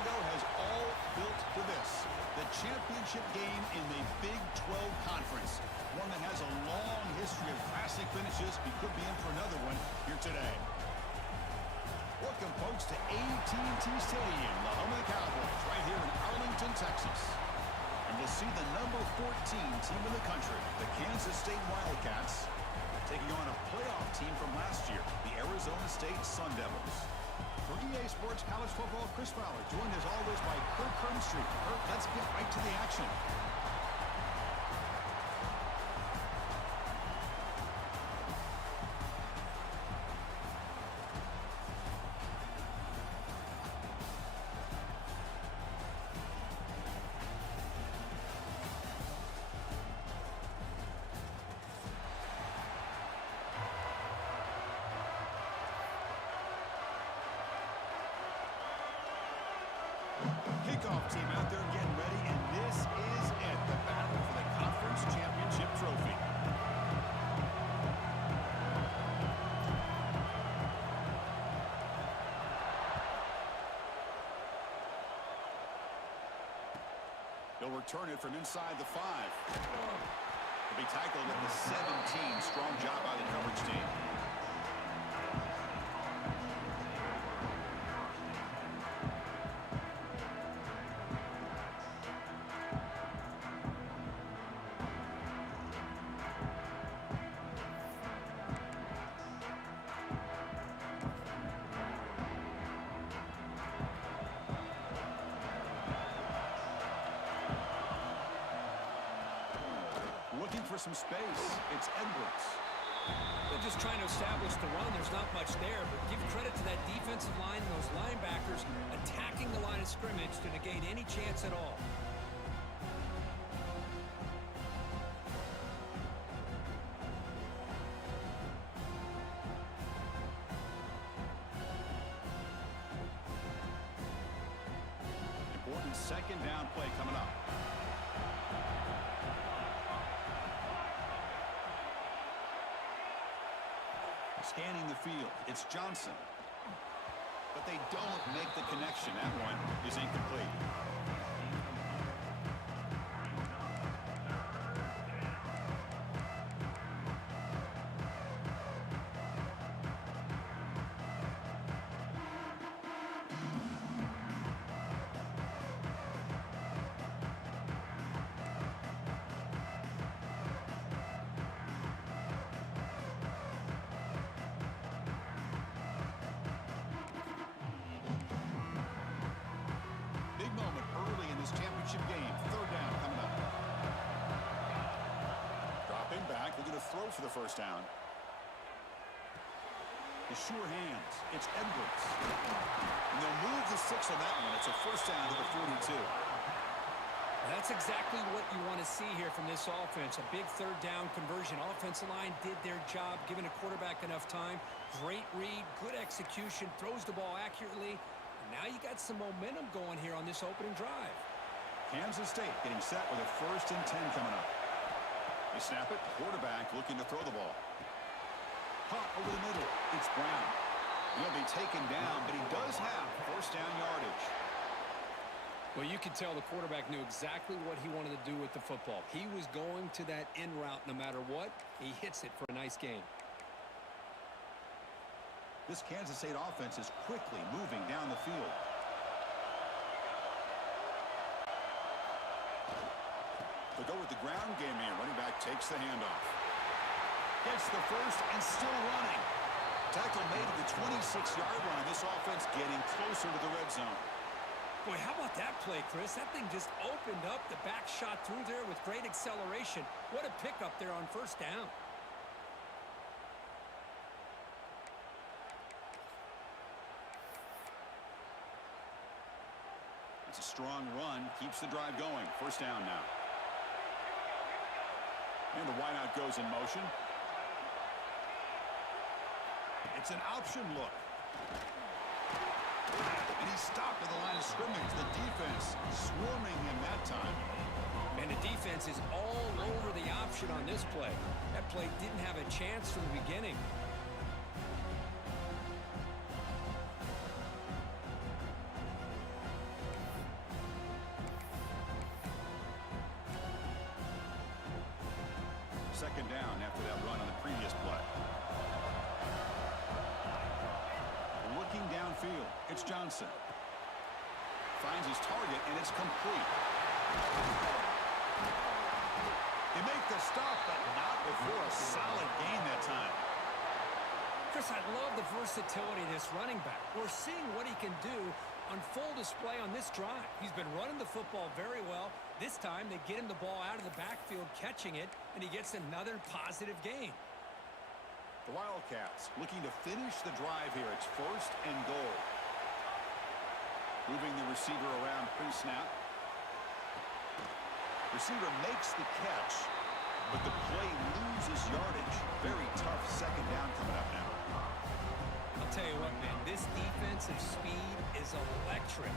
ago has all built to this. The championship game in the Big 12 Conference. One that has a long history of classic finishes. We could be in for another one here today. Welcome, folks, to AT&T Stadium, the home of the Cowboys, right here in Arlington, Texas. And we'll see the number 14 team in the country, the Kansas State Wildcats, taking on a playoff team from last year, the Arizona State Sun Devils. For EA Sports College Football, Chris Fowler, joined as always by Kirk Curnstreet. Kirk, let's get right to the action. Kickoff team out there getting ready, and this is it, the battle for the conference championship trophy. They'll return it from inside the 5. They'll be tackled at the 17. Strong job by the coverage team. Looking for some space. It's Edwards. They're just trying to establish the run. There's not much there, but give credit to that defensive line and those linebackers attacking the line of scrimmage to negate any chance at all. Important second down play coming up. Scanning the field, it's Johnson. But they don't make the connection. That one is incomplete. Big moment early in this championship game. Third down coming up. Dropping back, looking to throw for the first down. The sure hands. It's Edwards. And they'll move the 6 on that one. It's a first down to the 42. That's exactly what you want to see here from this offense. A big third down conversion. Offensive line did their job, giving a quarterback enough time. Great read, good execution, throws the ball accurately. And now you got some momentum going here on this opening drive. Kansas State getting set with a 1st and 10 coming up. They snap it. Quarterback looking to throw the ball. Caught over the middle. It's Brown. He'll be taken down, but he does have first down yardage. Well, you could tell the quarterback knew exactly what he wanted to do with the football. He was going to that in route no matter what. He hits it for a nice gain. This Kansas State offense is quickly moving down the field. They'll go with the ground game here. Running back takes the handoff. Gets the first and still running. Tackle made at the 26-yard line. This offense getting closer to the red zone. Boy, how about that play, Chris? That thing just opened up. The back shot through there with great acceleration. What a pickup there on first down. It's a strong run. Keeps the drive going. First down now. And the wideout goes in motion. It's an option look. And he's stopped at the line of scrimmage. The defense swarming him that time. And the defense is all over the option on this play. That play didn't have a chance from the beginning. second down after that run on the previous play. Looking downfield, it's Johnson. Finds his target, and it's complete. They make the stop, but not before a solid gain that time. Chris, I love the versatility of this running back. We're seeing what he can do on full display on this drive. He's been running the football very well. This time, they get him the ball out of the backfield, catching it, and he gets another positive gain. The Wildcats looking to finish the drive here. It's 1st and goal. Moving the receiver around pre-snap. Receiver makes the catch, but the play loses yardage. Very tough second down coming up now. I'll tell you what, man, this defensive speed is electric.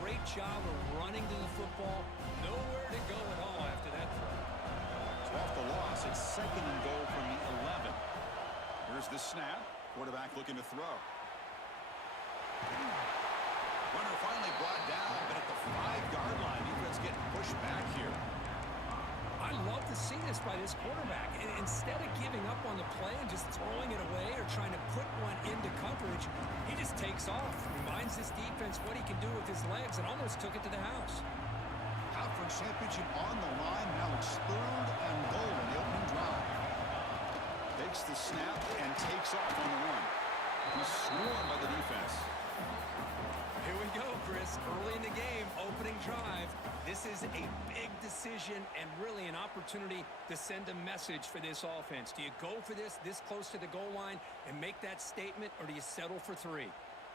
Great job of running to the football. Nowhere to go at all after that throw. So off the loss, it's 2nd and goal from the 11. Here's the snap. Quarterback looking to throw. Runner finally brought down, but at the 5-yard line, defense getting pushed back here. I love to see this by this quarterback. And instead of giving up on the play and just throwing it away or trying to put one into coverage, he just takes off. Reminds this defense what he can do with his legs and almost took it to the house. Conference championship on the line. Now it's 3rd and goal in the opening drive. Takes the snap and takes off on the run. He's swarmed by the defense. Here we go, Chris. Early in the game, opening drive. This is a big decision and really an opportunity to send a message for this offense. Do you go for this close to the goal line and make that statement, or do you settle for 3?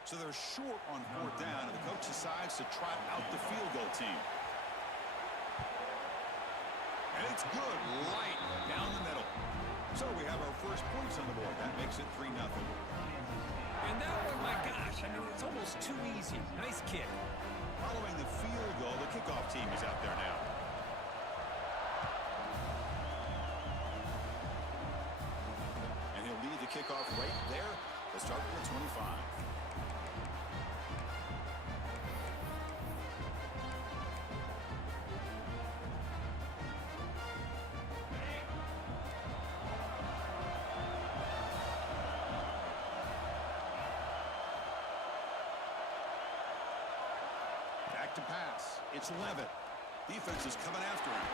So they're short on 4th down, and the coach decides to trot out the field goal team. And it's good, light down the middle. So we have our first points on the board. That makes it 3-0. And that one, my gosh, I mean, it's almost too easy. Nice kick. Following the field goal, the kickoff team is out there now. And he'll lead the kickoff right there to start with 25. To pass. It's Levitt. Defense is coming after him.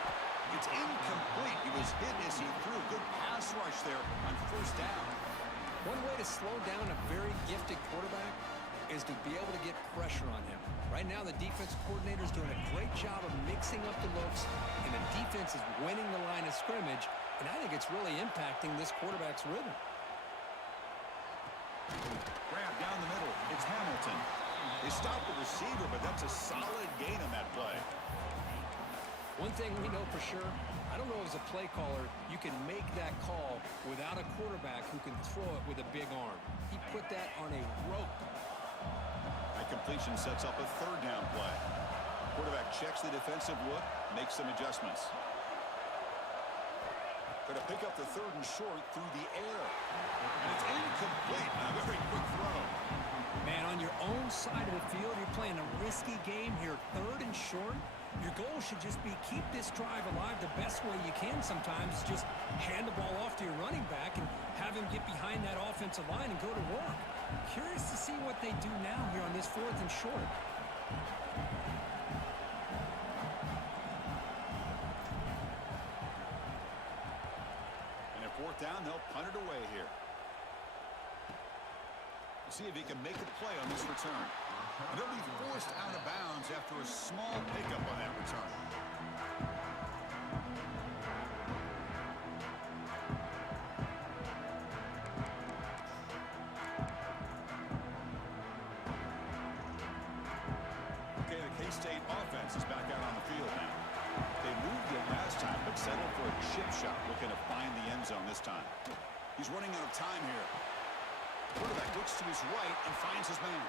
It's incomplete. He was hit as he threw. Good pass rush there on 1st down. One way to slow down a very gifted quarterback is to be able to get pressure on him. Right now, the defense coordinator is doing a great job of mixing up the looks, and the defense is winning the line of scrimmage, and I think it's really impacting this quarterback's rhythm. Grab down the middle. It's Hamilton. They stopped the receiver, but that's a solid gain on that play. One thing we know for sure, I don't know as a play caller, you can make that call without a quarterback who can throw it with a big arm. He put that on a rope. That completion sets up a 3rd down play. Quarterback checks the defensive look, makes some adjustments. Going to pick up the 3rd and short through the air. And it's incomplete. A very quick throw. Man, on your own side of the field, you're playing a risky game here, 3rd and short. Your goal should just be keep this drive alive the best way you can sometimes. Just hand the ball off to your running back and have him get behind that offensive line and go to work. Curious to see what they do now here on this 4th and short. And at 4th down, they'll punt it away here. See if he can make a play on this return. And he'll be forced out of bounds after a small pickup on that return. Okay, the K-State offense is back out on the field now. They moved it last time, but settled for a chip shot, looking to find the end zone this time. He's running out of time here. Quarterback looks to his right and finds his man.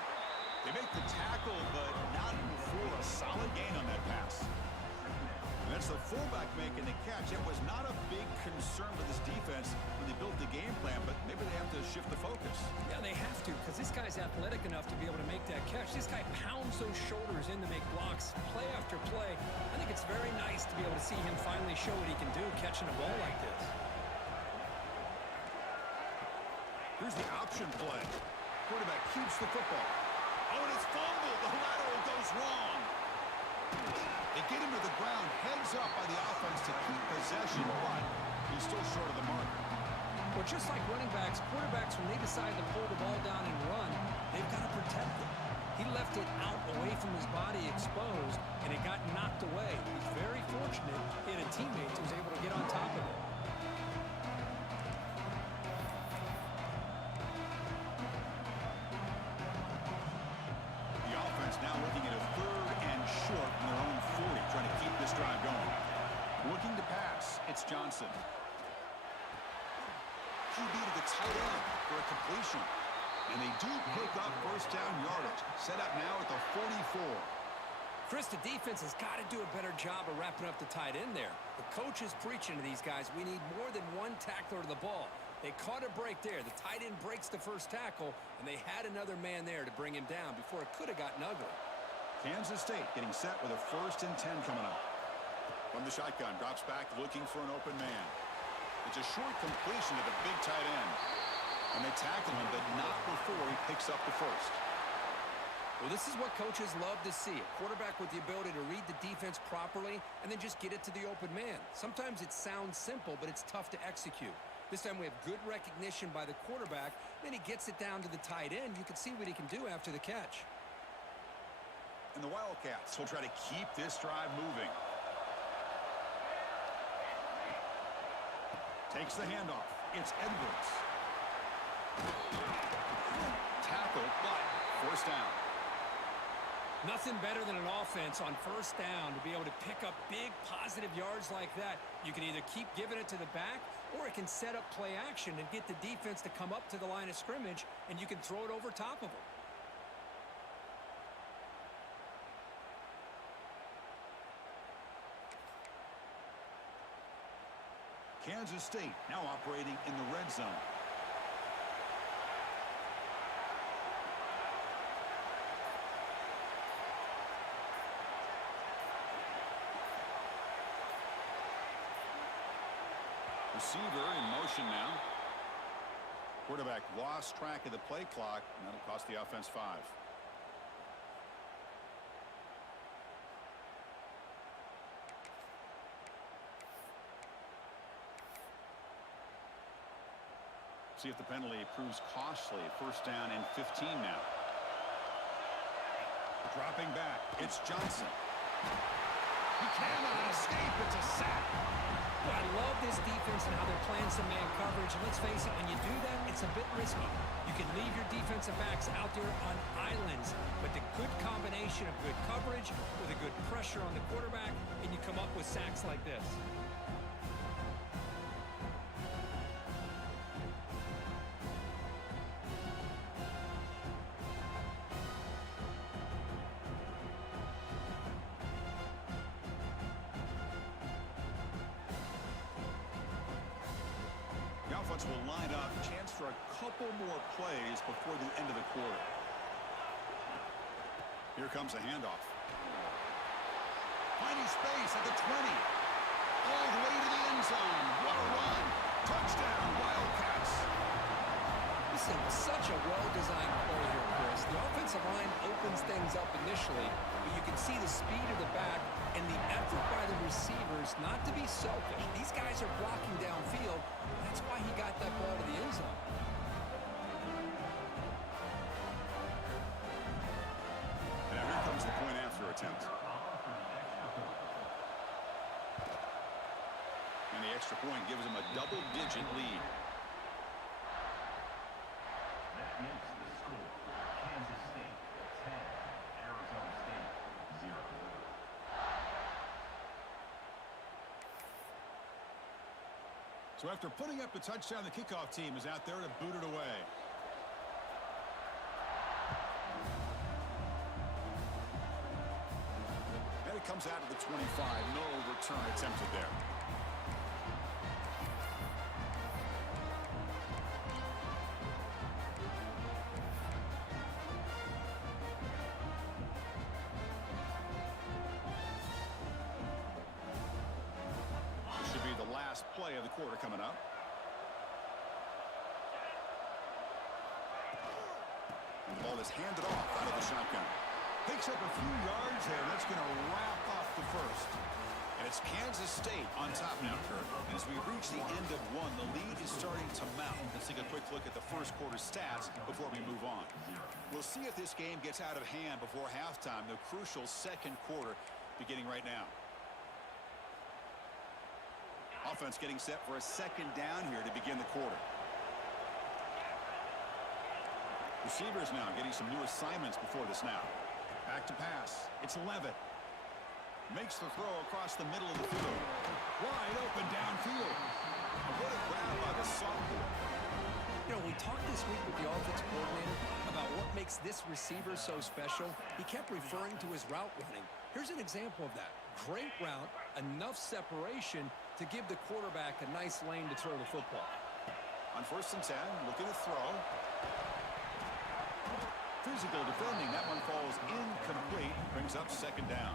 They make the tackle, but not before a solid gain on that pass. And that's the fullback making the catch. It was not a big concern for this defense when they built the game plan, but maybe they have to shift the focus. Yeah, they have to, because this guy's athletic enough to be able to make that catch. This guy pounds those shoulders in to make blocks play after play. I think it's very nice to be able to see him finally show what he can do catching a ball like this. Here's the option play. Quarterback keeps the football. Oh, and it's fumbled. The lateral goes wrong. They get him to the ground, heads up by the offense to keep possession, but he's still short of the mark. Well, just like running backs, quarterbacks, when they decide to pull the ball down and run, they've got to protect it. He left it out away from his body exposed, and it got knocked away. He's very fortunate he had a teammate who was able to get on top of it. The offense now looking at a 3rd and short from their own 40, trying to keep this drive going. Looking to pass, it's Johnson. QB to the tight end for a completion. And they do pick up first down yardage. Set up now at the 44. Chris, the defense has got to do a better job of wrapping up the tight end there. The coach is preaching to these guys, we need more than one tackler to the ball. They caught a break there. The tight end breaks the first tackle, and they had another man there to bring him down before it could have gotten ugly. Kansas State getting set with a 1st and 10 coming up. From the shotgun, drops back looking for an open man. It's a short completion to the big tight end. And they tackle him, but not before he picks up the first. Well, this is what coaches love to see. A quarterback with the ability to read the defense properly and then just get it to the open man. Sometimes it sounds simple, but it's tough to execute. This time we have good recognition by the quarterback. Then he gets it down to the tight end. You can see what he can do after the catch. And the Wildcats will try to keep this drive moving. Takes the handoff. It's Edwards. Tackle, but first down. Nothing better than an offense on first down to be able to pick up big positive yards like that. You can either keep giving it to the back, or it can set up play action and get the defense to come up to the line of scrimmage, and you can throw it over top of them. Kansas State now operating in the red zone. Receiver in motion now. Quarterback lost track of the play clock, and that'll cost the offense 5. See if the penalty proves costly. First down and 15 now. Dropping back, it's Johnson. He cannot escape. It's a sack. Well, I love this defense and how they're playing some man coverage. And let's face it, when you do that, it's a bit risky. You can leave your defensive backs out there on islands, but the good combination of good coverage with a good pressure on the quarterback, and you come up with sacks like this. Will line up, chance for a couple more plays before the end of the quarter. Here comes a handoff. Finding space at the 20. All the way to the end zone. What a run. Touchdown, Wildcats. This is such a well-designed play here, Chris. The offensive line opens things up initially, but you can see the speed of the back and the effort by the receivers not to be selfish. These guys are blocking downfield. That's why he got that ball to the end zone. And now here comes the point after attempt. And the extra point gives him a double-digit lead. That makes the score Kansas State 10, Arizona State 0. So after putting up a touchdown, the kickoff team is out there to boot it away. And it comes out of the 25. No return attempted there. Play of the quarter coming up. The ball is handed off out of the shotgun. Picks up a few yards there. That's going to wrap up the first. And it's Kansas State on top now, Kurt. And as we reach the end of one, the lead is starting to mount. Let's take a quick look at the first quarter stats before we move on. We'll see if this game gets out of hand before halftime, the crucial second quarter beginning right now. Offense getting set for a second down here to begin the quarter. Receivers now getting some new assignments before the snap. Back to pass. It's Levitt. Makes the throw across the middle of the field. Wide open downfield. And what a grab by the sophomore. You know, we talked this week with the offensive coordinator about what makes this receiver so special. He kept referring to his route running. Here's an example of that. Great route, enough separation to give the quarterback a nice lane to throw the football. On 1st and 10, looking to throw. Physical defending. That one falls incomplete. Brings up second down.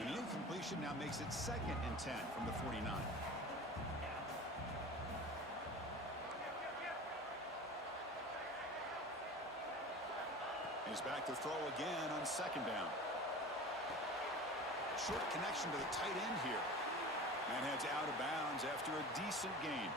And the incompletion now makes it 2nd and 10 from the 49. He's back to throw again on 2nd down. Short connection to the tight end here. And heads out of bounds after a decent gain.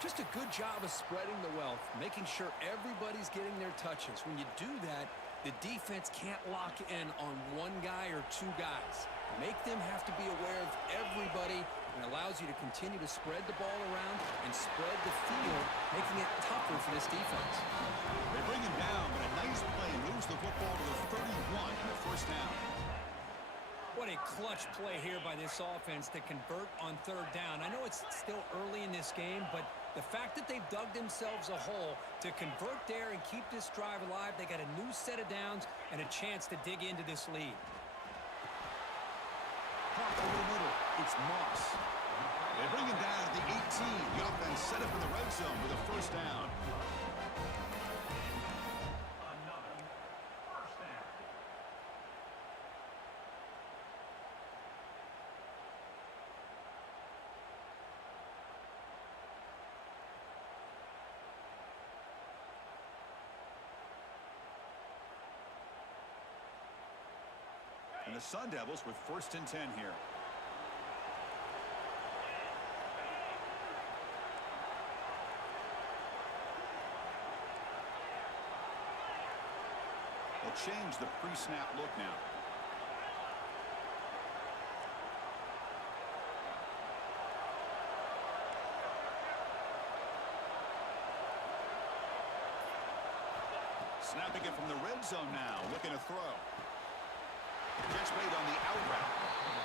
Just a good job of spreading the wealth, making sure everybody's getting their touches. When you do that, the defense can't lock in on one guy or two guys. Make them have to be aware of everybody, and allows you to continue to spread the ball around and spread the field, making it tougher for this defense. They bring him down, but a nice play moves the football to the 31 and the first down. What a clutch play here by this offense to convert on 3rd down. I know it's still early in this game, but the fact that they've dug themselves a hole to convert there and keep this drive alive, they got a new set of downs and a chance to dig into this lead. Caught over the middle. It's Moss. They bring him down at the 18. The offense set up in the red zone with a first down. And the Sun Devils with 1st and 10 here. They'll change the pre-snap look now. Snapping it from the red zone now, looking to throw. Catch made on the out route.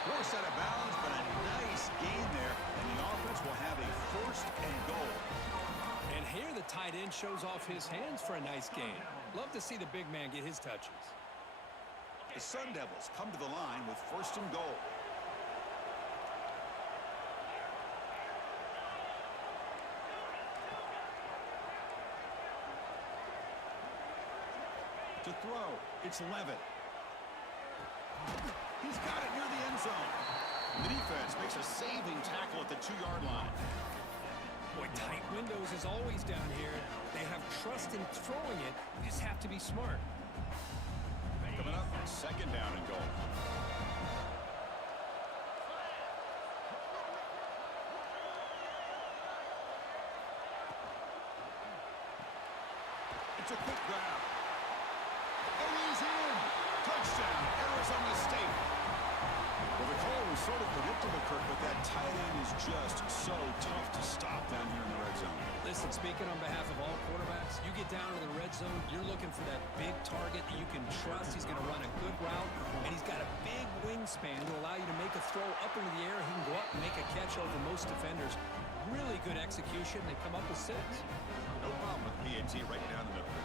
Forced out of bounds, but a nice gain there, and the offense will have a 1st and goal. And here the tight end shows off his hands for a nice gain. Love to see the big man get his touches. The Sun Devils come to the line with 1st and goal. To throw, it's Levitt. He's got it near the end zone. The defense makes a saving tackle at the 2-yard line. Boy, tight windows is always down here. They have trust in throwing it. You just have to be smart. Coming up, 2nd down and goal. It's a quick grab. Oh, he's in! Touchdown, Arizona State. Well, the call was sort of predictable, Kirk, but that tight end is just so tough to stop down here in the red zone. Listen, speaking on behalf of all quarterbacks, you get down to the red zone, you're looking for that big target that you can trust. He's going to run a good route, and he's got a big wingspan to allow you to make a throw up into the air. He can go up and make a catch over most defenders. Really good execution. They come up with 6. No problem with PAT right down the middle.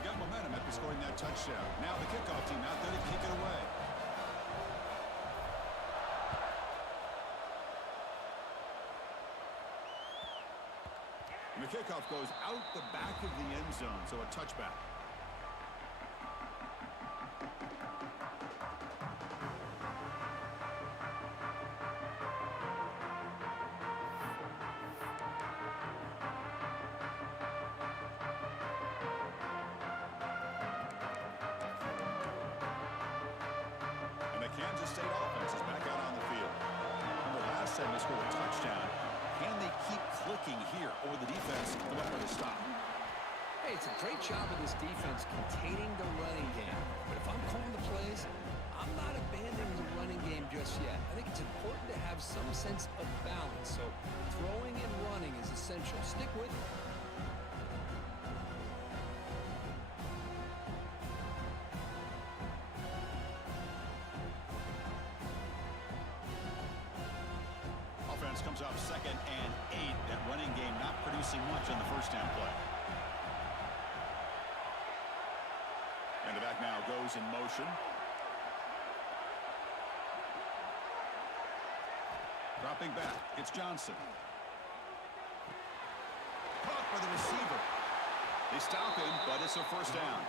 Got momentum after scoring that touchdown. Now the kickoff team out there to kick it away. And the kickoff goes out the back of the end zone, so a touchback. State offense is back out on the field. Remember last time they scored a touchdown. Can they keep clicking here, or the defense come up with a stop? Hey, it's a great job of this defense containing the running game. But if I'm calling the plays, I'm not abandoning the running game just yet. I think it's important to have some sense of balance. So throwing and running is essential. Stick with it. Offense comes up 2nd and 8. That running game not producing much on the first down play. And the back now goes in motion. Dropping back, it's Johnson. Caught by the receiver. They stop him, but it's a first down.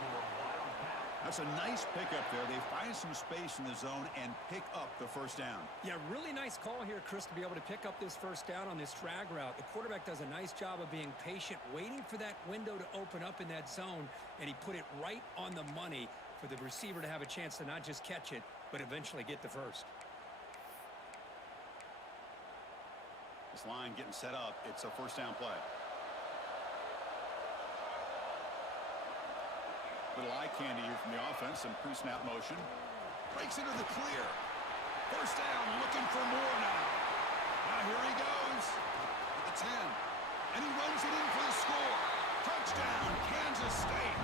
That's a nice pickup there. They find some space in the zone and pick up the first down. Yeah, really nice call here, Chris, to be able to pick up this first down on this drag route. The quarterback does a nice job of being patient, waiting for that window to open up in that zone, and he put it right on the money for the receiver to have a chance to not just catch it, but eventually get the first. This line getting set up. It's a first down play. Little eye candy here from the offense. Some pre-snap motion. Breaks into the clear. First down, looking for more now. Now here he goes. At the 10. And he runs it in for the score. Touchdown, Kansas State.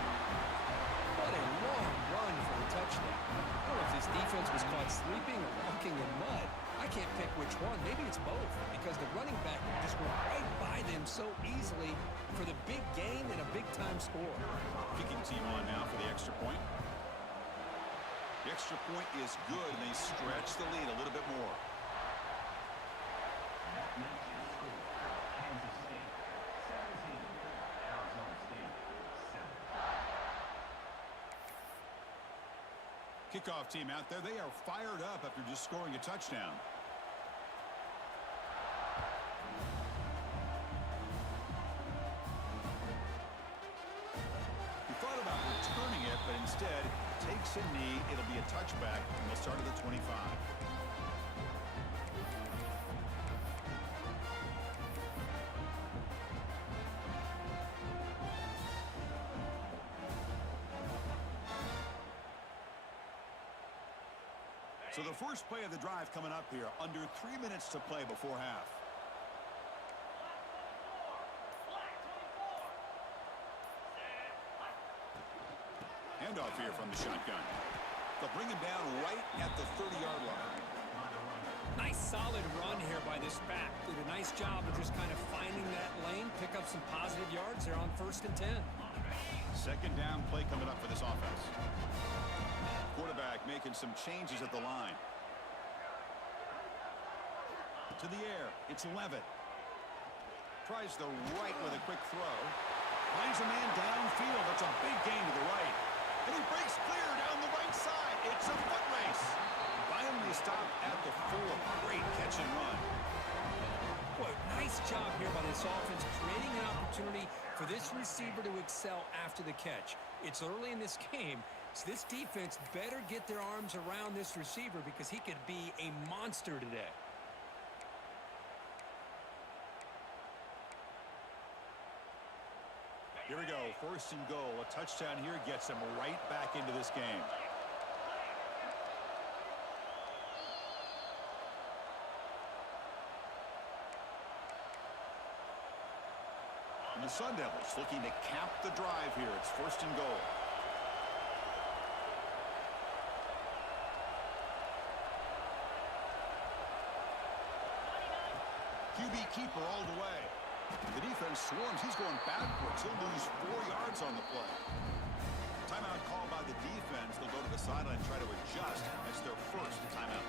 What a long run for the touchdown. I don't know if this defense was caught sleeping or walking in mud. I can't pick which one. Maybe it's both, because the running back just went right by them so easily for the big gain and a big-time score. Kicking team on now for the extra point. The extra point is good, and they stretch the lead a little bit more. That makes your score Kansas State 17, Arizona State 7. Kickoff team out there. They are fired up after just scoring a touchdown. He thought about returning it, but instead takes a knee. It'll be a touchback, and they'll start at the 25. So the first play of the drive coming up here, under 3 minutes to play before half. Handoff here from the shotgun. They'll bring him down right at the 30-yard line. Nice solid run here by this back. Did a nice job of just kind of finding that lane, pick up some positive yards there on 1st and 10. Second down play coming up for this offense. Quarterback making some changes at the line. To the air, it's Levitt. Tries the right with a quick throw. Finds a man downfield. That's a big gain to the right. And he breaks clear down the right side. It's a foot race. Finally stopped at the 4. Great catch and run. Boy, nice job here by this offense, creating an opportunity for this receiver to excel after the catch. It's early in this game, so this defense better get their arms around this receiver because he could be a monster today. Here we go, 1st and goal. A touchdown here gets them right back into this game. And the Sun Devils looking to cap the drive here. It's 1st and goal. QB keeper all the way. The defense swarms. He's going backwards. He'll lose 4 yards on the play. Timeout called by the defense. They'll go to the sideline and try to adjust. That's their first timeout.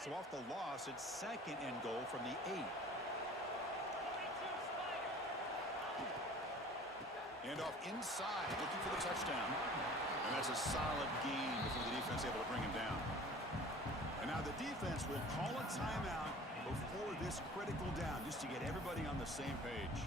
So off the loss, it's 2nd and goal from the 8. Handoff inside, looking for the touchdown. And that's a solid gain before the defense able to bring him down. And now the defense will call a timeout before this critical down, just to get everybody on the same page.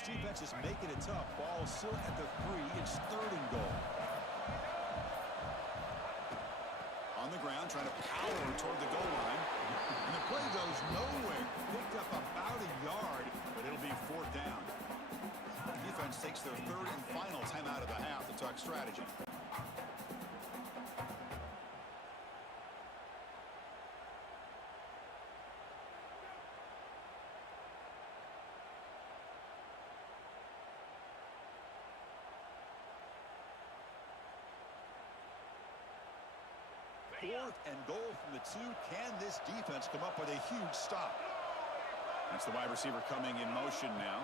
This defense is making it tough. Ball still at the 3. It's 3rd and goal. On the ground, trying to power toward the goal line. And the play goes nowhere. Picked up about a yard, but it'll be 4th down. Defense takes their 3rd and final timeout of the half to talk strategy. Fourth and goal from the 2. Can this defense come up with a huge stop? That's the wide receiver coming in motion now.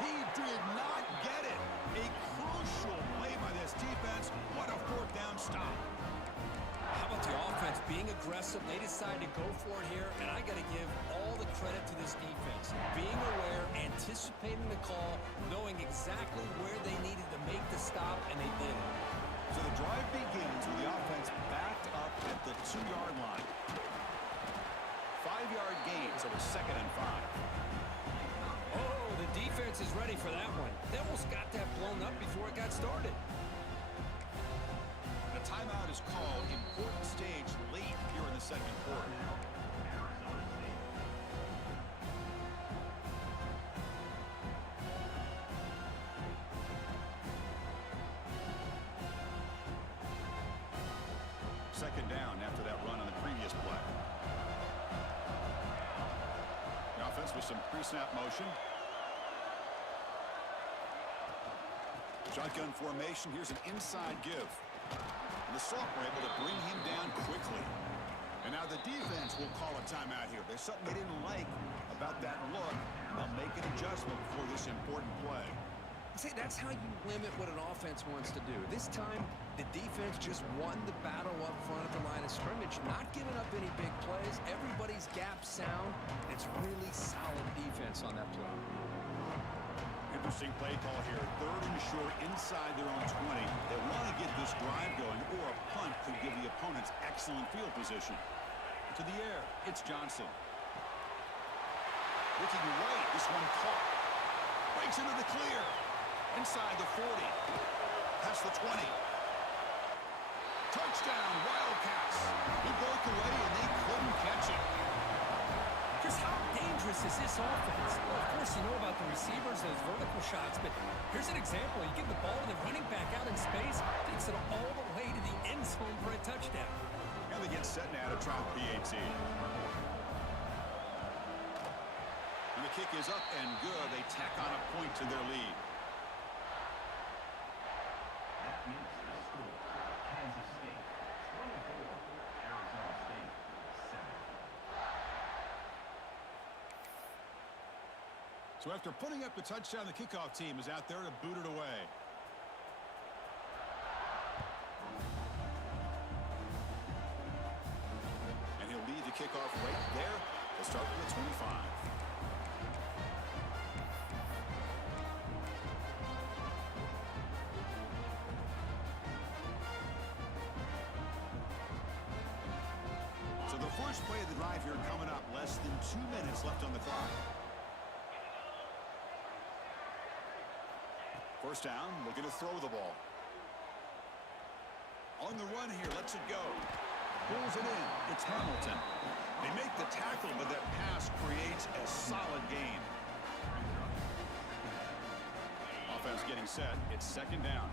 He did not get it. A crucial play by this defense. What a 4th down stop. How about the offense being aggressive? They decided to go for it here, and I got to give all the credit to this defense. Being aware, anticipating the call, knowing exactly where they needed to make the stop, and they did it. So the drive begins with the offense backed up at the 2-yard line. 5-yard gain, so it's 2nd and 5. Oh, the defense is ready for that one. They almost got that blown up before it got started. A timeout is called. Important stage late here in the 2nd quarter. Second down after that run on the previous play. The offense with some pre-snap motion. Shotgun formation. Here's an inside give. And the sophomore able to bring him down quickly. And now the defense will call a timeout here. There's something they didn't like about that look. They'll make an adjustment for this important play. See, that's how you limit what an offense wants to do. This time, the defense just won the battle up front at the line of scrimmage, not giving up any big plays. Everybody's gap sound. It's really solid defense on that play. Interesting play call here. 3rd and short inside their own 20. They want to get this drive going, or a punt could give the opponents excellent field position. To the air, it's Johnson. Looking right, this one caught. Breaks into the clear. Inside the 40. Past the 20. Touchdown, Wildcats. He broke away and they couldn't catch it. Just how dangerous is this offense? Well, of course, you know about the receivers, those vertical shots, but here's an example. You give the ball to the running back out in space, takes it all the way to the end zone for a touchdown. And they get set now to try the PAT. And the kick is up and good. They tack on a point to their lead. That makes the score. Kansas State 24, Arizona State 7. So after putting up the touchdown, the kickoff team is out there to boot it away. And he'll lead the kickoff right there. They'll start with the 25. So the first play of the drive here coming up. Less than 2 minutes left on the clock. First down, looking to throw the ball. On the run here, lets it go. Pulls it in. It's Hamilton. They make the tackle, but that pass creates a solid gain. Offense getting set. It's 2nd down.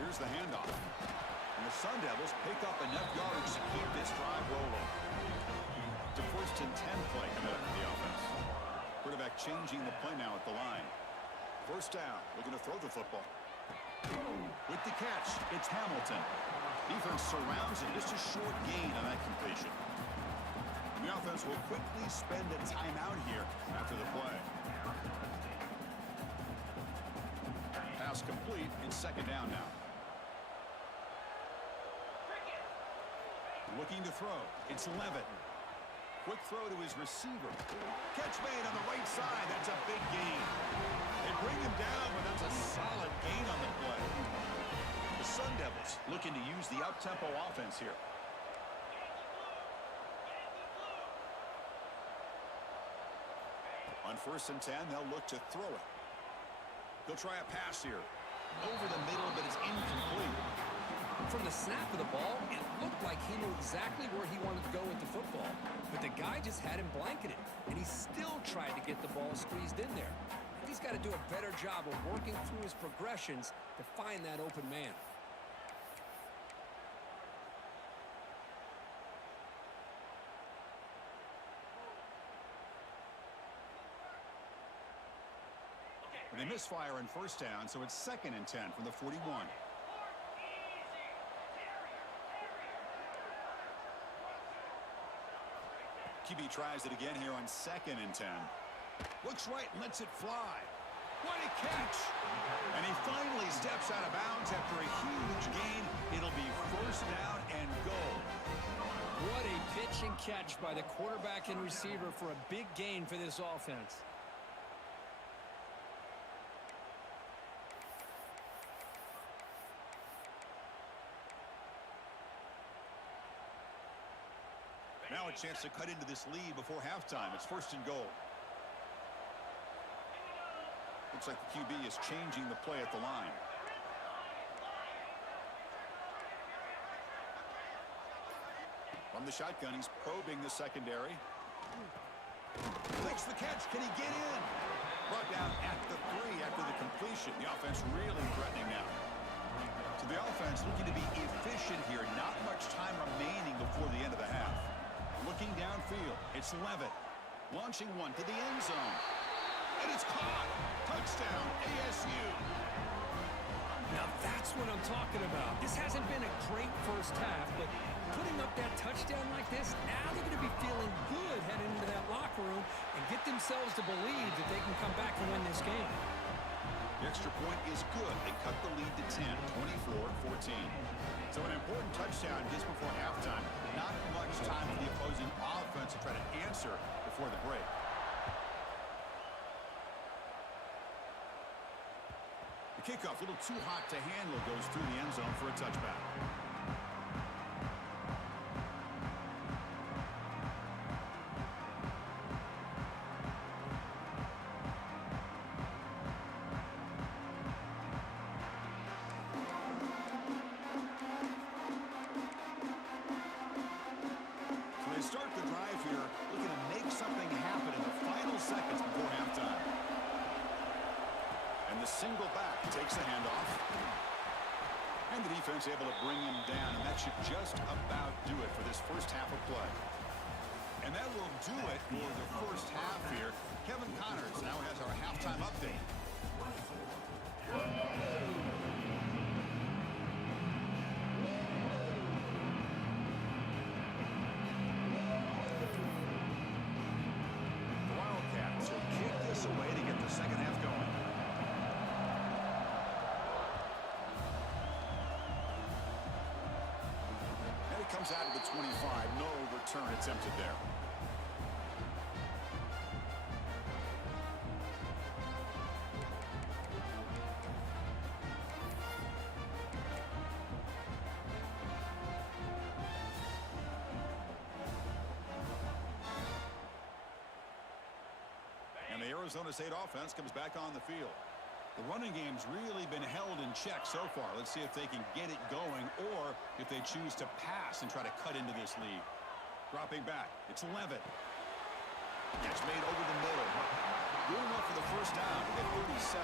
Here's the handoff. And the Sun Devils pick up enough yards to keep this drive rolling. It's a 1st and 10 play coming up for the offense. Quarterback changing the play now at the line. First down, looking to throw the football. With the catch, it's Hamilton. Defense surrounds him. Just a short gain on that completion. And the offense will quickly spend a timeout here after the play. Pass complete. It's 2nd down now. Looking to throw. It's Levitt. Quick throw to his receiver. Catch made on the right side. That's a big gain. They bring him down, but that's a solid gain on the play. The Sun Devils looking to use the up-tempo offense here. On 1st and 10, they'll look to throw it. They'll try a pass here. Over the middle, but it's incomplete. From the snap of the ball, it looked like he knew exactly where he wanted to go with the football. But the guy just had him blanketed, and he still tried to get the ball squeezed in there. He's got to do a better job of working through his progressions to find that open man. They misfire in 1st down, so it's 2nd and 10 from the 41. QB tries it again here on 2nd and 10. Looks right, lets it fly. What a catch! And he finally steps out of bounds after a huge gain. It'll be 1st down and goal. What a pitch and catch by the quarterback and receiver for a big gain for this offense. Now a chance to cut into this lead before halftime. It's 1st and goal. Looks like the QB is changing the play at the line. From the shotgun, he's probing the secondary. Makes the catch. Can he get in? Brought down at the 3 after the completion. The offense really threatening now. So the offense looking to be efficient here. Not much time remaining before the end of the half. Looking downfield, it's Levitt. Launching one to the end zone. And it's caught. Touchdown, ASU. Now that's what I'm talking about. This hasn't been a great first half, but putting up that touchdown like this, now they're going to be feeling good heading into that locker room and get themselves to believe that they can come back and win this game. The extra point is good. They cut the lead to 10, 24-14. So an important touchdown just before halftime. Not much time for the opposing offense to try to answer before the break. The kickoff, a little too hot to handle, goes through the end zone for a touchback. Start the drive here, looking to make something happen in the final seconds before halftime. And the single back takes the handoff. And the defense able to bring him down, and that should just about do it for this first half of play. And that will do it for the first half here. Kevin Connors now has our halftime update. Away to get the second half going. And it comes out of the 25. No return attempted there. Arizona State offense comes back on the field. The running game's really been held in check so far. Let's see if they can get it going or if they choose to pass and try to cut into this lead. Dropping back, it's Levitt. Catch made over the middle. Good enough for the 1st down to get 37.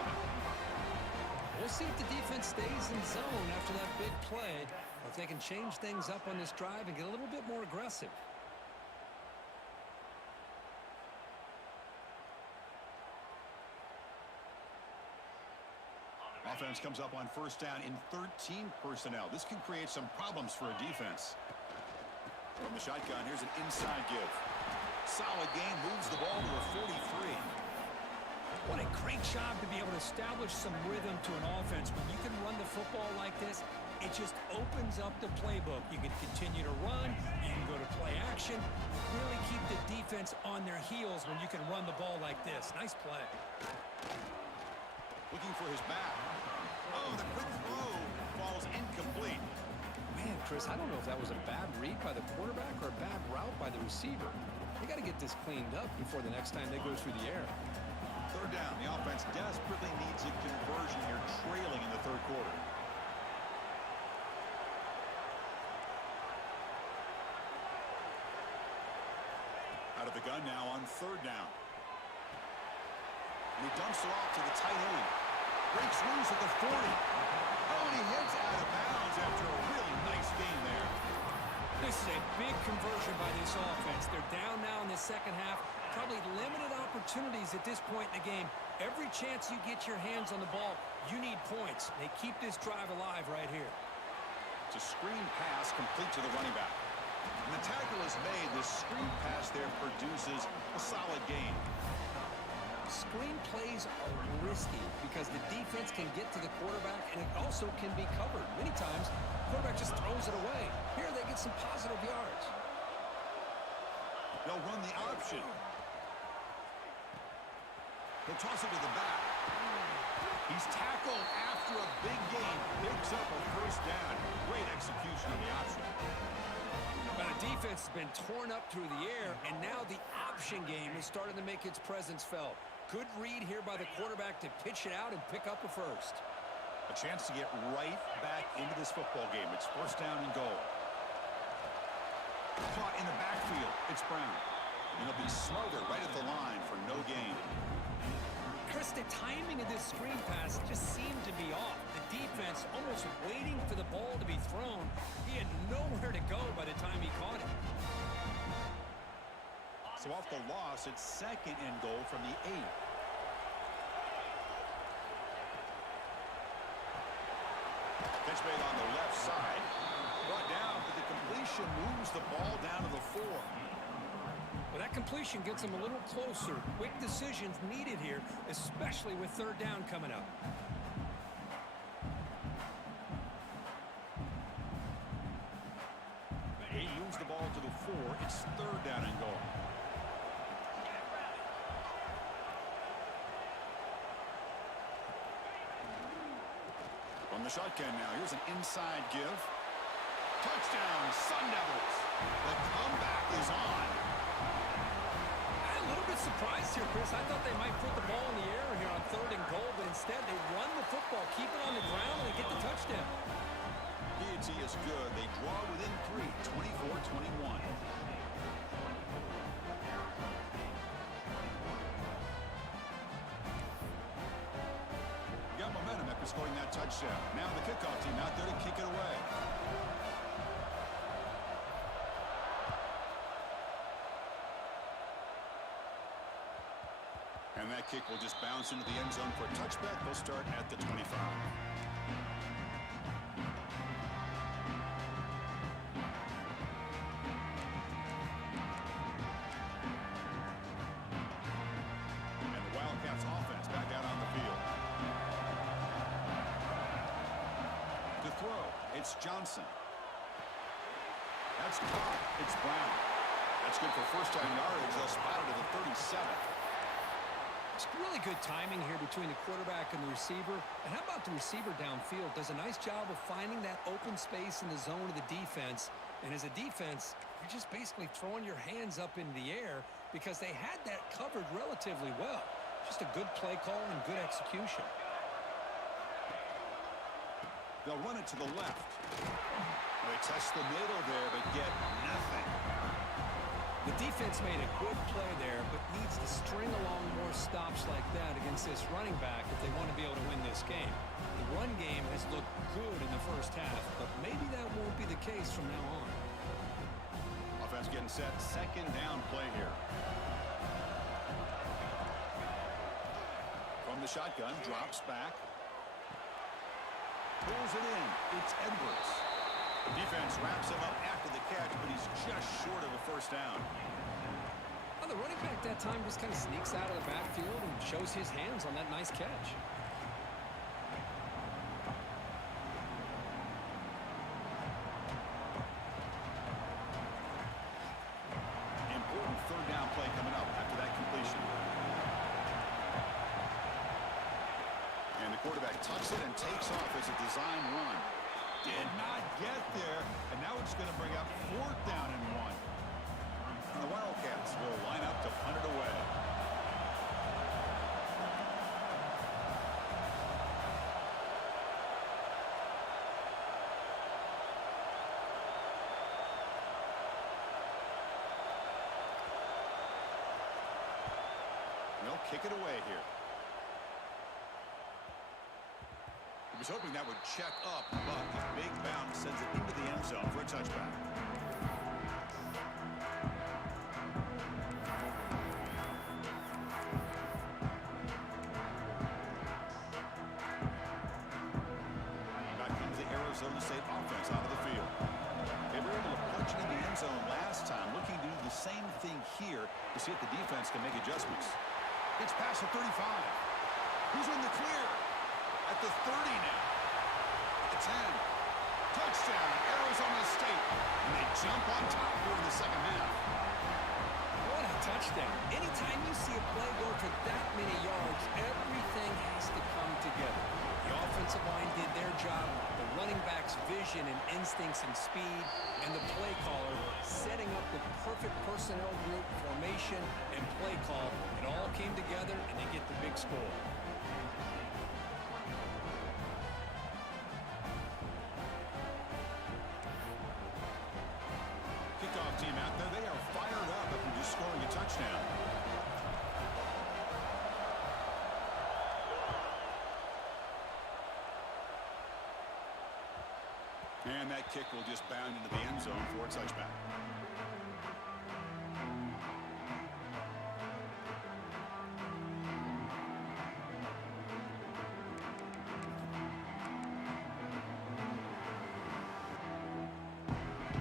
We'll see if the defense stays in zone after that big play, or if they can change things up on this drive and get a little bit more aggressive. Offense comes up on 1st down in 13 personnel. This can create some problems for a defense. From the shotgun, here's an inside give. Solid gain, moves the ball to a 43. What a great job to be able to establish some rhythm to an offense. When you can run the football like this, it just opens up the playbook. You can continue to run, you can go to play action, really keep the defense on their heels when you can run the ball like this. Nice play. Looking for his back. Oh, the quick throw falls incomplete. Man, Chris, I don't know if that was a bad read by the quarterback or a bad route by the receiver. They got to get this cleaned up before the next time they go through the air. Third down. The offense desperately needs a conversion here, trailing in the third quarter. Out of the gun now on third down. And he dumps it off to the tight end. Breaks loose at the 40. Oh, and he heads out of bounds after a really nice gain there. This is a big conversion by this offense. They're down now in the second half. Probably limited opportunities at this point in the game. Every chance you get your hands on the ball, you need points. They keep this drive alive right here. It's a screen pass complete to the running back. And the tackle is made. This screen pass there produces a solid gain. Screen plays are risky because the defense can get to the quarterback, and it also can be covered. Many times, the quarterback just throws it away. Here they get some positive yards. They'll run the option. He'll toss it to the back. He's tackled after a big gain. Picks up a first down. Great execution on the option. But the defense has been torn up through the air, and now the option game is starting to make its presence felt. Good read here by the quarterback to pitch it out and pick up a first. A chance to get right back into this football game. It's first down and goal. Caught in the backfield. It's Brown. And he'll be smothered right at the line for no gain. Chris, the timing of this screen pass just seemed to be off. The defense almost waiting for the ball to be thrown. He had nowhere to go by the time he caught it. So off the loss, it's second and goal from the 8. Catch made on the left side. Brought down, but the completion moves the ball down to the 4. Well, that completion gets them a little closer. Quick decisions needed here, especially with third down coming up. He moves the ball to the 4. It's third down and goal. From the shotgun now. Here's an inside give. Touchdown, Sun Devils. The comeback is on. I'm a little bit surprised here, Chris. I thought they might put the ball in the air here on third and goal, but instead they run the football, keep it on the ground, and they get the touchdown. P&T is good. They draw within 3, 24-21. Got momentum after scoring that touchdown. Now the kickoff team out there to kick it away. And that kick will just bounce into the end zone for a touchback. They'll start at the 25. And the Wildcats offense back out on the field. To throw, it's Johnson. That's caught. It's Brown. That's good for first-time yardage. They'll spot it at the 37. It's really good timing here between the quarterback and the receiver. And how about the receiver downfield? Does a nice job of finding that open space in the zone of the defense. And as a defense, you're just basically throwing your hands up into the air because they had that covered relatively well. Just a good play call and good execution. They'll run it to the left. They test the middle there, but get nothing. The defense made a good play there, but needs to string along more stops like that against this running back if they want to be able to win this game. The run game has looked good in the first half, but maybe that won't be the case from now on. Offense getting set. Second down play here. From the shotgun, drops back. Pulls it in. It's Edwards. The defense wraps him up after the catch, but he's just short of a first down. Well, the running back that time just kind of sneaks out of the backfield and shows his hands on that nice catch. Important third down play coming up after that completion. And the quarterback tucks it and takes off as a design run. Did not get there, and now it's going to bring up fourth down and 1. And the Wildcats will line up to punt it away. They'll kick it away here. He was hoping that would check up, but the big bounce sends it into the end zone for a touchback. Back comes the Arizona State offense out of the field. They were able to punch it in the end zone last time, looking to do the same thing here to see if the defense can make adjustments. It's past the 35. He's in the clear. At the 30 now. At the 10. Touchdown, Arizona State. And they jump on top here in the second half. What a touchdown. Anytime you see a play go for that many yards, everything has to come together. The offensive line did their job, the running back's vision and instincts and speed, and the play caller setting up the perfect personnel group, formation, and play call. It all came together, and they get the big score. Kickoff team out there, they are fired up after just scoring a touchdown. And that kick will just bound into the end zone for a touchback.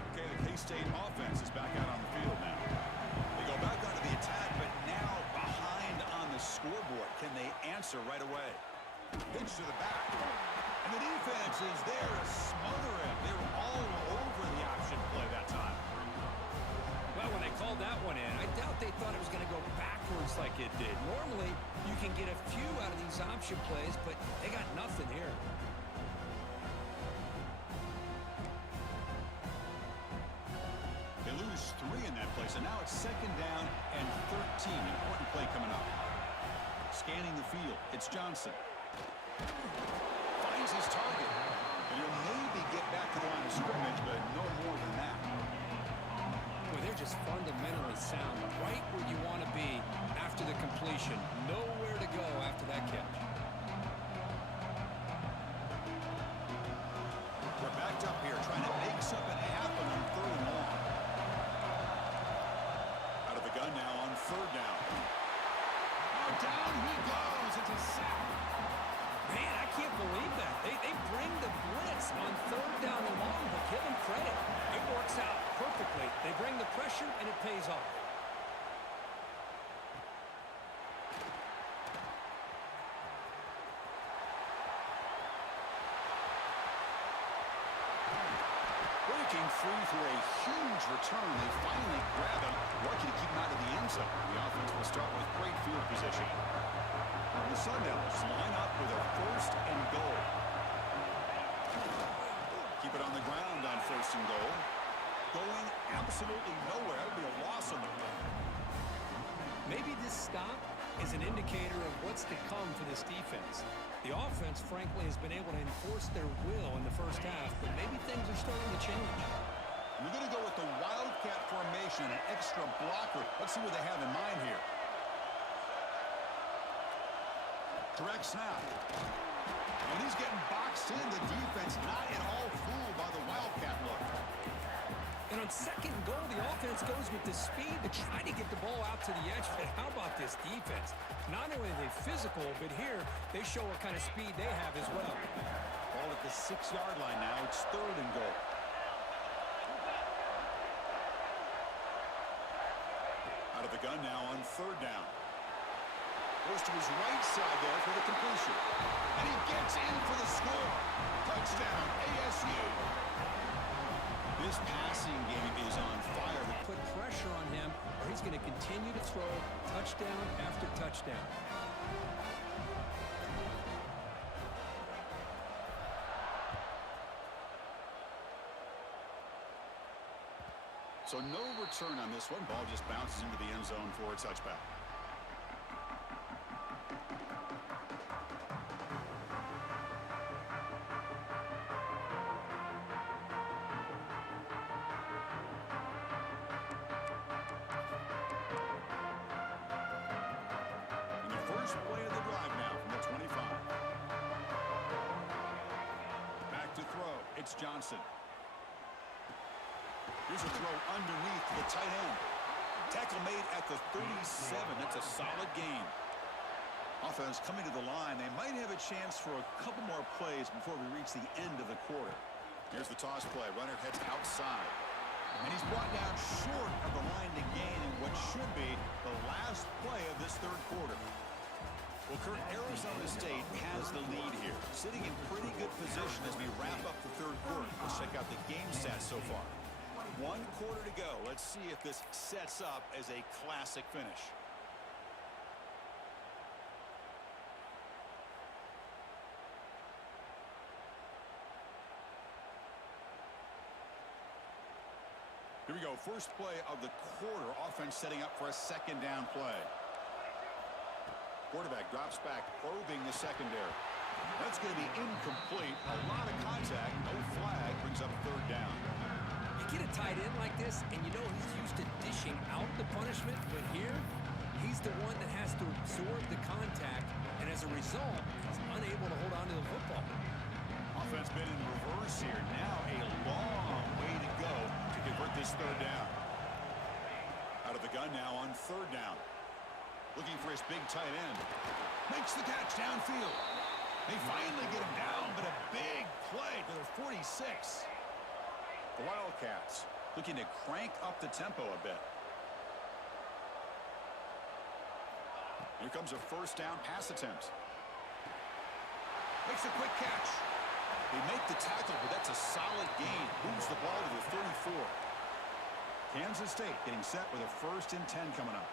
Okay, the K-State offense is back out on the field now. They go back onto the attack, but now behind on the scoreboard. Can they answer right away? Pitch to the back. And the defense is there to smother it. They were all over the option play that time. Well, when they called that one in, I doubt they thought it was going to go backwards like it did. Normally, you can get a few out of these option plays, but they got nothing here. They lose 3 in that play, so now it's second down and 13. Important play coming up. Scanning the field, it's Johnson. Finds his target. And he'll maybe get back to the line of scrimmage, but no more than that. Well, they're just fundamentally sound, right where you want to be after the completion. Nowhere to go after that catch. We're backed up here trying to make something happen on 3rd and long. Out of the gun now on 3rd down. Oh, down he goes. It's a sack. Man, I can't believe that. They bring the blitz on 3rd down and long, but give them credit. It works out perfectly. They bring the pressure, and it pays off. Breaking free for a huge return. They finally grab him. Lucky to keep him out of the end zone. The offense will start with great field position. The Sun Devils line up with a 1st and goal. Keep it on the ground on 1st and goal. Going absolutely nowhere. That'll be a loss on the play. Maybe this stop is an indicator of what's to come for this defense. The offense, frankly, has been able to enforce their will in the first half, but maybe things are starting to change. We're going to go with the Wildcat formation, an extra blocker. Let's see what they have in mind here. Direct snap. And he's getting boxed in. The defense not at all fooled by the Wildcat look. And on 2nd and goal, the offense goes with the speed to try to get the ball out to the edge. But how about this defense? Not only are they physical, but here they show what kind of speed they have as well. Ball at the 6-yard line now. It's 3rd and goal. Out of the gun now on 3rd down. Goes to his right side there for the completion. And he gets in for the score. Touchdown, ASU. This passing game is on fire. Put pressure on him, or he's going to continue to throw touchdown after touchdown. So no return on this one. Ball just bounces into the end zone for a touchback. And the first play of the drive now from the 25. Back to throw. It's Johnson. Here's a throw underneath the tight end. Tackle made at the 37. That's a solid gain. Offense coming to the line. They might have a chance for a couple more plays before we reach the end of the quarter. Here's the toss play. Runner heads outside. And he's brought down short of the line to gain in what should be the last play of this third quarter. Well, Kurt, Arizona State has the lead here, sitting in pretty good position as we wrap up the third quarter. Let's check out the game stats so far. 1 quarter to go. Let's see if this sets up as a classic finish. Here we go. First play of the quarter. Offense setting up for a second down play. Quarterback drops back, probing the secondary. That's going to be incomplete. A lot of contact. No flag. Brings up third down. You get a tight end like this, and you know he's used to dishing out the punishment, but here, he's the one that has to absorb the contact, and as a result, he's unable to hold on to the football. Offense been in reverse here. Now a long way to go to convert this third down. Out of the gun now on third down. Looking for his big tight end. Makes the catch downfield. They finally get him down, but a big play to the 46. The Wildcats looking to crank up the tempo a bit. Here comes a first down pass attempt. Makes a quick catch. They make the tackle, but that's a solid gain. Moves the ball to the 34. Kansas State getting set with a 1st and 10 coming up.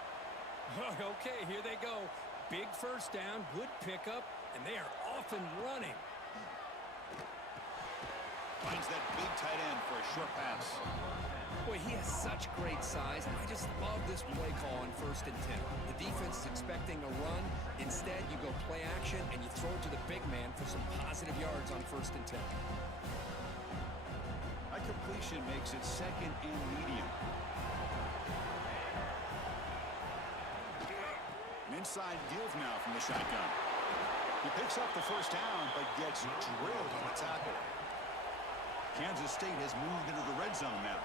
Okay, here they go. Big first down, good pickup, and they are off and running. Finds that big tight end for a short pass. Boy, he has such great size. I just love this play call on 1st and 10. The defense is expecting a run. Instead, you go play action, and you throw it to the big man for some positive yards on 1st and 10. That completion makes it 2nd and medium. An inside give now from the shotgun. He picks up the first down, but gets drilled on the tackle. Kansas State has moved into the red zone now.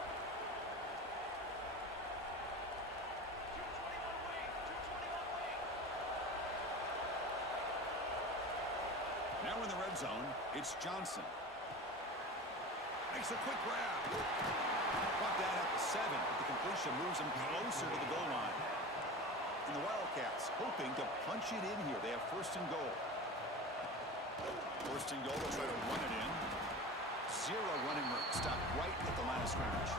Now in the red zone, it's Johnson. Makes a quick grab. Brought down at the 7, but the completion moves him closer to the goal line. And the Wildcats hoping to punch it in here. They have 1st and goal. 1st and goal, they'll try to run it in. 0 running room. Stopped right at the line of scrimmage.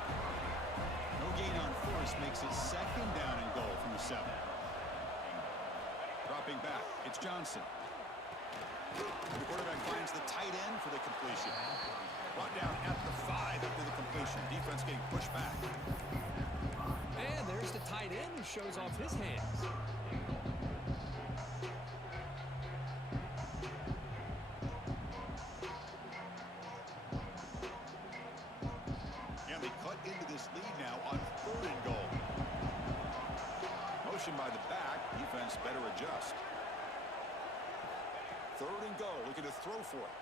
No gain on 1st makes it 2nd down and goal from the 7. Dropping back, it's Johnson. The quarterback finds the tight end for the completion. Brought down at the 5 after the completion. Defense getting pushed back. And there's the tight end who shows off his hands. And they cut into this lead now on 3rd and goal. Motion by the back. Defense better adjust. 3rd and goal. Looking to throw for it.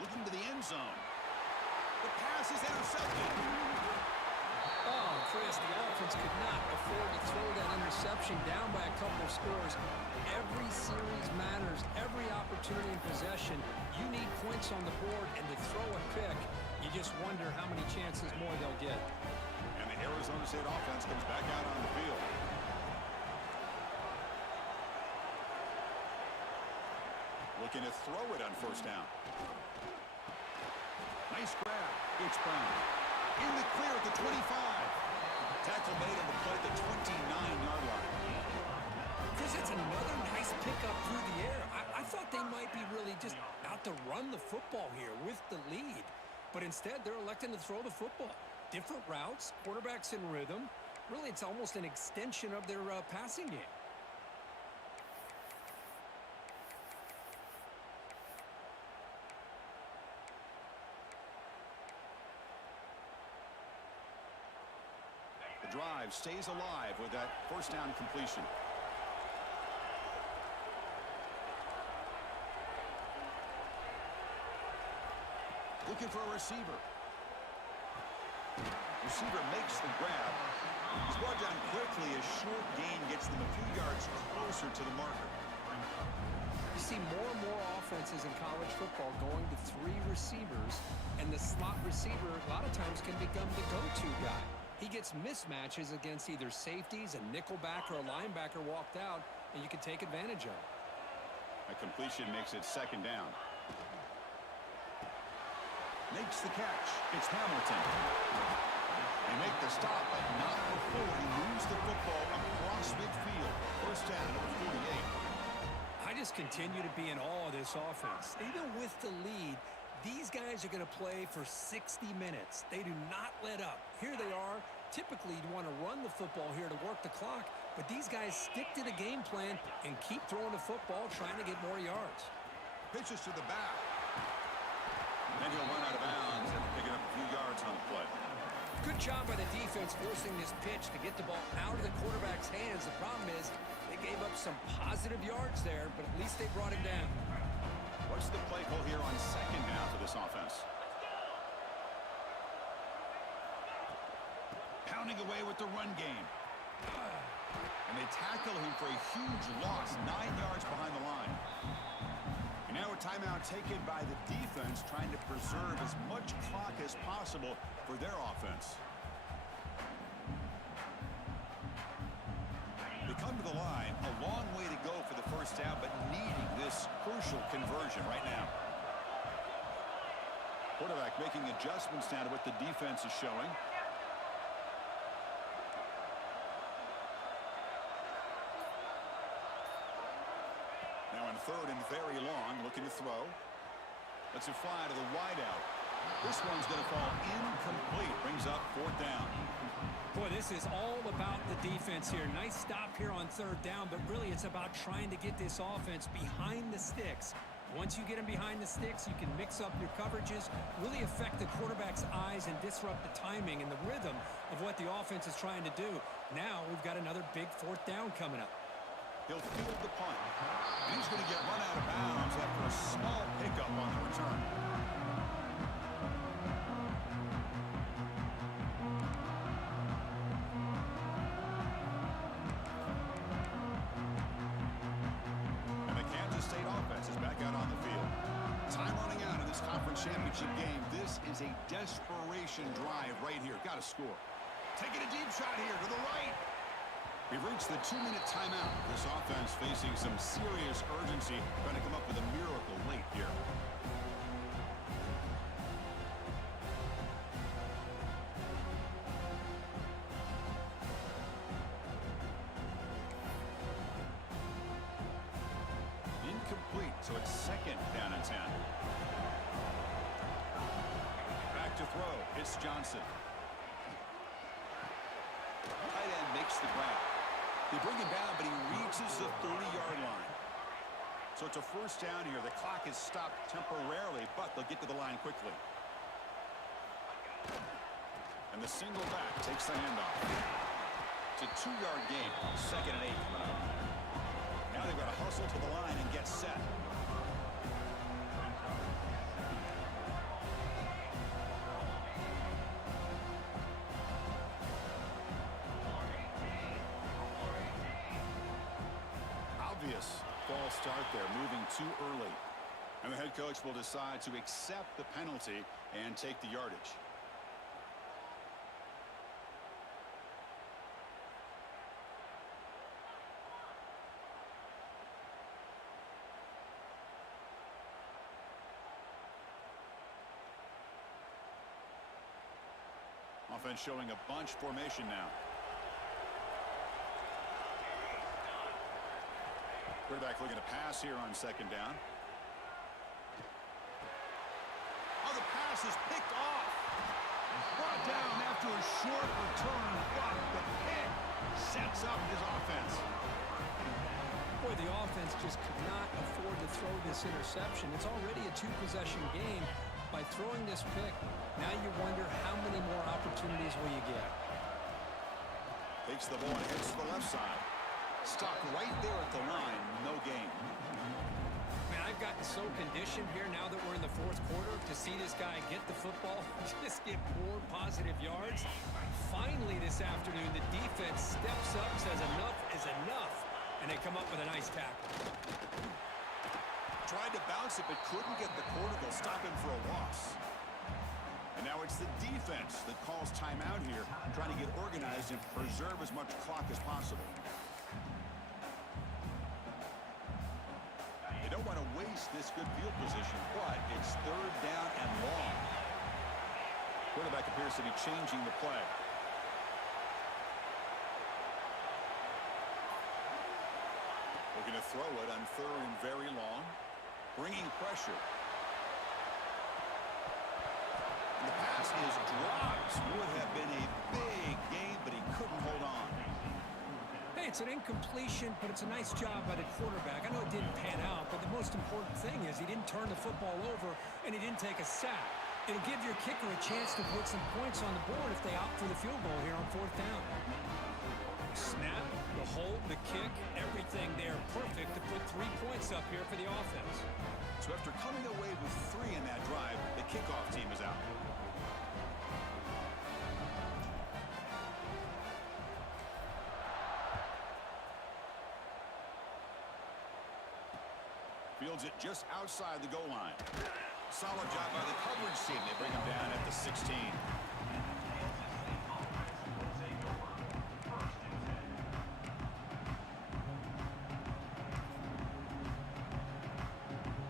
Looking to the end zone. The pass is intercepted. Oh, Chris, the offense could not afford to throw that interception down by a couple of scores. Every series matters. Every opportunity in possession. You need points on the board, and to throw a pick, you just wonder how many chances more they'll get. And the Arizona State offense comes back out on the field. Looking to throw it on 1st down. Nice grab. It's Brown. In the clear at the 25. Tackle made on the play at the 29-yard line. Chris, that's another nice pickup through the air. I thought they might be really just out to run the football here with the lead. But instead, they're electing to throw the football. Different routes, quarterbacks in rhythm. Really, it's almost an extension of their passing game. The drive stays alive with that first down completion. Looking for a receiver. Receiver makes the grab. He's brought down quickly. A short gain gets them a few yards closer to the marker. You see more and more offenses in college football going to 3 receivers, and the slot receiver a lot of times can become the go-to guy. He gets mismatches against either safeties, a nickelback, or a linebacker walked out, and you can take advantage of it. A completion makes it second down. Makes the catch. It's Hamilton. They make the stop, but not before he moves the football across midfield. First down, number 48. I just continue to be in awe of this offense. Even with the lead, these guys are going to play for 60 minutes. They do not let up. Here they are. Typically, you'd want to run the football here to work the clock, but these guys stick to the game plan and keep throwing the football, trying to get more yards. Pitches to the back. And he'll run out of bounds after picking up a few yards on the play. Good job by the defense forcing this pitch to get the ball out of the quarterback's hands. The problem is they gave up some positive yards there, but at least they brought him down. What's the play call here on second down for this offense? Pounding away with the run game. And they tackle him for a huge loss, 9 yards behind the line. And now a timeout taken by the defense, trying to preserve as much clock as possible for their offense. They come to the line, a long way to go for the first down, but needing this crucial conversion right now. Quarterback making adjustments now to what the defense is showing. Now on third and very long, looking to throw. Lets it fly to the wideout. This one's going to fall incomplete. Brings up fourth down. Boy, this is all about the defense here. Nice stop here on third down, but really it's about trying to get this offense behind the sticks. Once you get them behind the sticks, you can mix up your coverages, really affect the quarterback's eyes and disrupt the timing and the rhythm of what the offense is trying to do. Now we've got another big fourth down coming up. He'll field the punt. And he's going to get run out of bounds after a small pickup on the return. And the Kansas State offense is back out on the field. Time running out in this conference championship game. This is a desperation drive right here. Got to score. Taking a deep shot here to the right. We've reached the 2-minute timeout. This offense facing some serious urgency, trying to come up with a miracle late here. Incomplete, so it's second down and 10. Back to throw. It's Johnson. Tight end makes the grab. They bring him down, but he reaches the 30-yard line. So it's a first down here. The clock is stopped temporarily, but they'll get to the line quickly. And the single back takes the handoff. It's a 2-yard gain. Second and 8 coming up. Now they've got to hustle to the line and get set. False start there, moving too early. And the head coach will decide to accept the penalty and take the yardage. Offense showing a bunch formation now. Quarterback looking to pass here on second down. Oh, the pass is picked off. Brought down after a short return, but the pick sets up his offense. Boy, the offense just could not afford to throw this interception. It's already a two-possession game. By throwing this pick, now you wonder how many more opportunities will you get. Takes the ball and heads to the left side. Stopped right there at the line. No gain. Man, I've gotten so conditioned here now that we're in the fourth quarter to see this guy get the football, just get more positive yards. Finally this afternoon, the defense steps up, says enough is enough, and they come up with a nice tackle. Tried to bounce it, but couldn't get the quarter. They'll stop him for a loss. And now it's the defense that calls timeout here, trying to get organized and preserve as much clock as possible. They don't want to waste this good field position, but it's third down and long. Quarterback appears to be changing the play. Looking to throw it on third and very long. Bringing pressure. And the pass is dropped. Would have been a big gain, but he couldn't hold on. Hey, it's an incompletion, but it's a nice job by the quarterback. I know it didn't pan out, but the most important thing is he didn't turn the football over and he didn't take a sack. It'll give your kicker a chance to put some points on the board if they opt for the field goal here on fourth down. Snap, the hold, the kick, everything there perfect to put 3 points up here for the offense. So after coming away with 3 in that drive, the kickoff team is out. Fields it just outside the goal line. Solid job by the coverage team. They bring him down at the 16.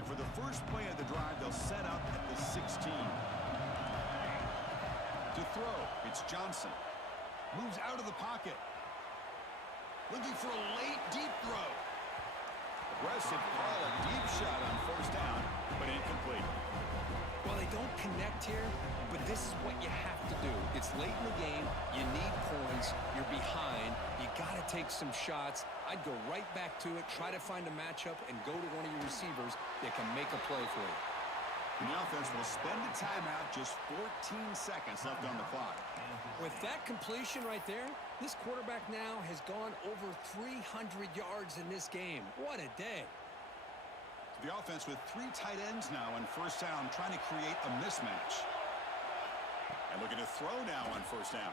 For the first play of the drive, they'll set up at the 16. To throw, it's Johnson. Moves out of the pocket. Looking for a late, deep throw. Aggressive call, a deep shot on first down, but incomplete. Well, they don't connect here, but this is what you have to do. It's late in the game. You need points. You're behind. You got to take some shots. I'd go right back to it, try to find a matchup, and go to one of your receivers that can make a play for you. The offense will spend a timeout, just 14 seconds left on the clock. With that completion right there, this quarterback now has gone over 300 yards in this game. What a day. The offense with 3 tight ends now on first down, trying to create a mismatch. And looking to throw now on first down.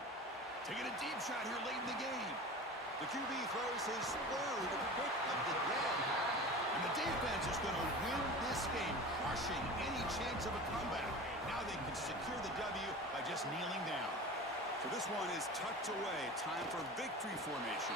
Taking a deep shot here late in the game. The QB throws his third pick of the day. And the defense is going to win this game, crushing any chance of a comeback. Now they can secure the W by just kneeling down. So this one is tucked away. Time for victory formation.